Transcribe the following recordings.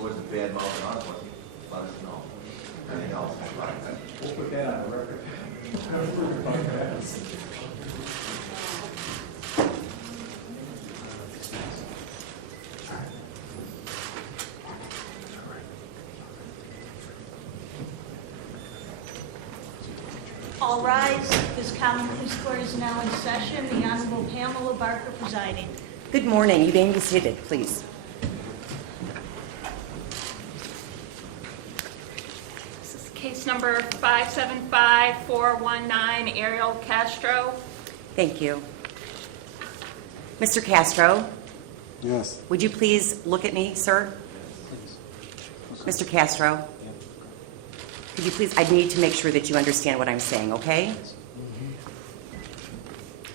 towards the bad mouth and honest, let us know. Anything else? We'll put that on the record. All rise. This common police court is now in session. The Honorable Pamela Barker presiding. Good morning. You may be seated, please. This is case number 575419, Ariel Castro. Thank you. Mr. Castro, Yes. would you please look at me, sir? Mr. Castro, could you please, I need to make sure that you understand what I'm saying, okay?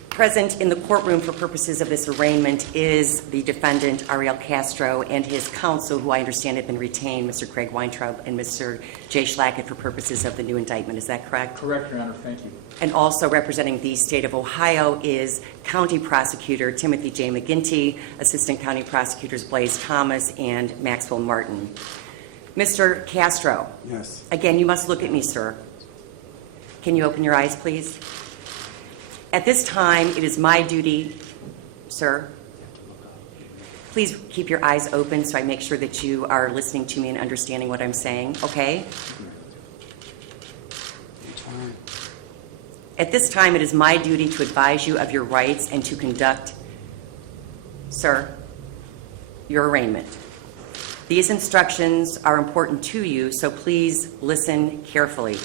Present in the courtroom for purposes of this arraignment is the defendant, Ariel Castro, and his counsel, who I understand have been retained, Mr. Craig Weintraub and Mr. Jay Schlackett, for purposes of the new indictment. Is that correct? Correct, Your Honor. Thank you. And also representing the state of Ohio is County Prosecutor Timothy J. McGinty, Assistant County Prosecutors Blaise Thomas, and Maxwell Martin. Mr. Castro, Yes. again, you must look at me, sir. Can you open your eyes, please? At this time, it is my duty, sir. Please keep your eyes open so I make sure that you are listening to me and understanding what I'm saying, okay? At this time, it is my duty to advise you of your rights and to conduct, sir, your arraignment. These instructions are important to you, so please listen carefully.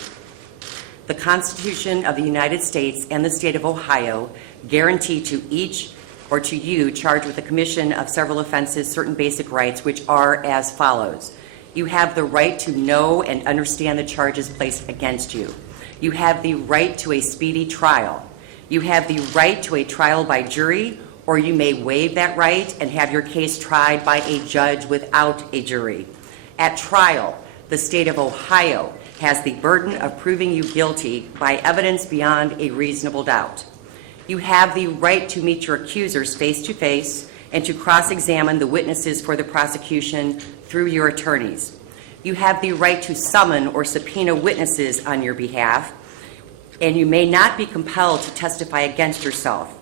The Constitution of the United States and the state of Ohio guarantee to each or to you charged with the commission of several offenses certain basic rights, which are as follows. You have the right to know and understand the charges placed against you. You have the right to a speedy trial. You have the right to a trial by jury, or you may waive that right and have your case tried by a judge without a jury. At trial, the state of Ohio has the burden of proving you guilty by evidence beyond a reasonable doubt. You have the right to meet your accusers face to face and to cross-examine the witnesses for the prosecution through your attorneys. You have the right to summon or subpoena witnesses on your behalf, and you may not be compelled to testify against yourself.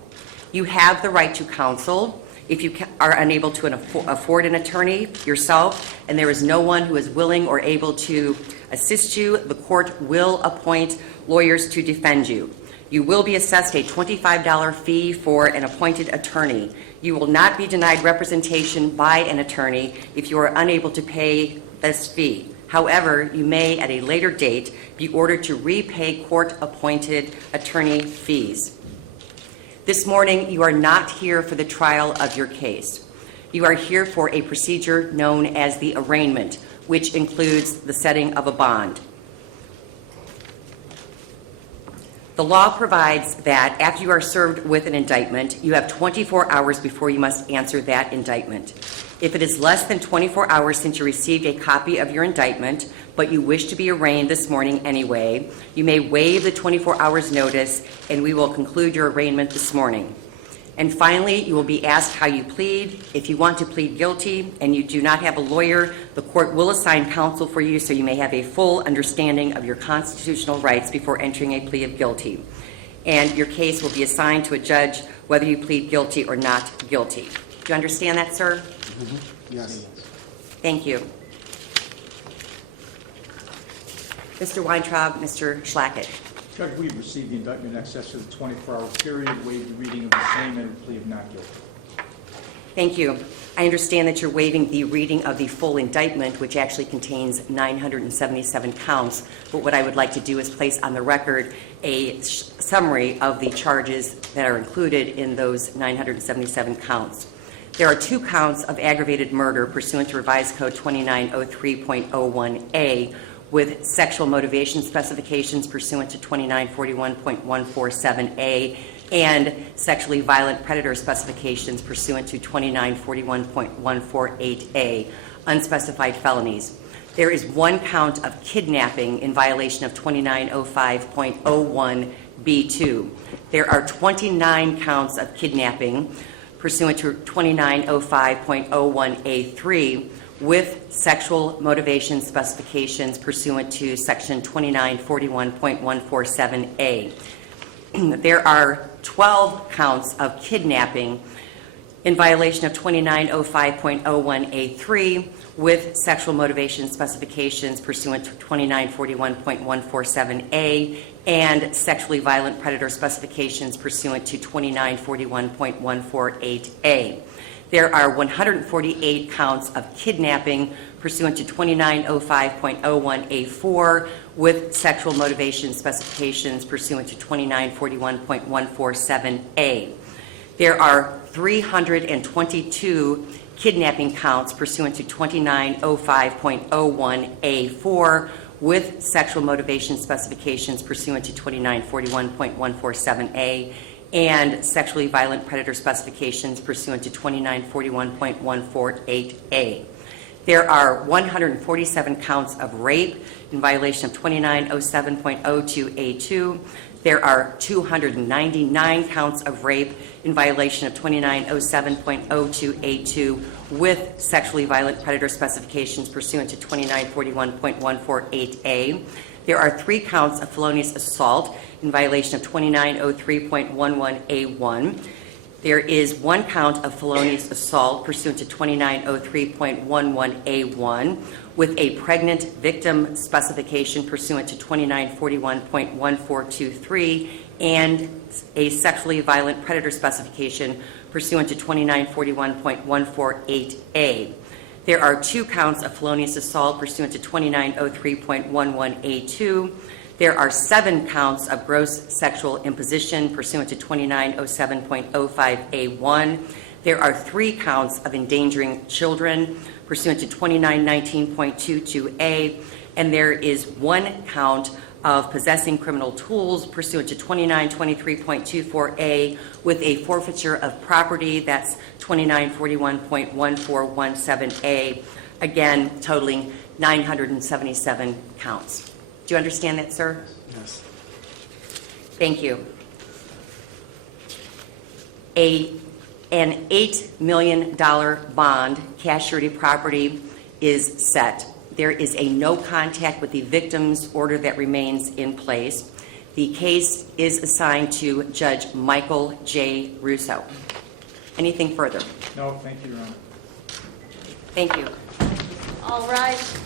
You have the right to counsel if you are unable to afford an attorney yourself and there is no one who is willing or able to assist you. The court will appoint lawyers to defend you. You will be assessed a $25 fee for an appointed attorney. You will not be denied representation by an attorney if you are unable to pay this fee. However, you may at a later date be ordered to repay court-appointed attorney fees. This morning, you are not here for the trial of your case. You are here for a procedure known as the arraignment, which includes the setting of a bond. The law provides that after you are served with an indictment, you have 24 hours before you must answer that indictment. If it is less than 24 hours since you received a copy of your indictment, but you wish to be arraigned this morning anyway, you may waive the 24 hours notice and we will conclude your arraignment this morning. And finally, you will be asked how you plead. If you want to plead guilty and you do not have a lawyer, the court will assign counsel for you so you may have a full understanding of your constitutional rights before entering a plea of guilty. And your case will be assigned to a judge whether you plead guilty or not guilty. Do you understand that, sir? Yes. Thank you. Mr. Weintraub, Mr. Schlackett. Judge, we've received the indictment in excess of the 24-hour period, waived the reading of the same, and a plea of not guilty. Thank you. I understand that you're waiving the reading of the full indictment, which actually contains 977 counts, but what I would like to do is place on the record a summary of the charges that are included in those 977 counts. There are 2 counts of aggravated murder pursuant to Revised Code 2903.01A with sexual motivation specifications pursuant to 2941.147A and sexually violent predator specifications pursuant to 2941.148A, unspecified felonies. There is 1 count of kidnapping in violation of 2905.01B2. There are 29 counts of kidnapping pursuant to 2905.01A3, with sexual motivation specifications pursuant to Section 2941.147A. There are 12 counts of kidnapping in violation of 2905.01A3 with sexual motivation specifications pursuant to 2941.147A and sexually violent predator specifications pursuant to 2941.148A. There are 148 counts of kidnapping pursuant to 2905.01A4 with sexual motivation specifications pursuant to 2941.147A. There are 322 kidnapping counts pursuant to 2905.01A4 with sexual motivation specifications pursuant to 2941.147A and sexually violent predator specifications pursuant to 2941.148A. There are 147 counts of rape in violation of 2907.02A2. There are 299 counts of rape in violation of 2907.02A2 with sexually violent predator specifications pursuant to 2941.148A. There are 3 counts of felonious assault in violation of 2903.11A1. There is 1 count of felonious assault pursuant to 2903.11A1 with a pregnant victim specification pursuant to 2941.1423 and a sexually violent predator specification pursuant to 2941.148A. There are 2 counts of felonious assault pursuant to 2903.11A2. There are 7 counts of gross sexual imposition pursuant to 2907.05A1. There are 3 counts of endangering children pursuant to 2919.22A. And there is 1 count of possessing criminal tools pursuant to 2923.24A with a forfeiture of property, that's 2941.1417A, again totaling 977 counts. Do you understand that, sir? Yes. Thank you. An $8 million bond, cash surety property, is set. There is a no contact with the victim's order that remains in place. The case is assigned to Judge Michael J. Russo. Anything further? No, thank you, Your Honor. Thank you. All rise.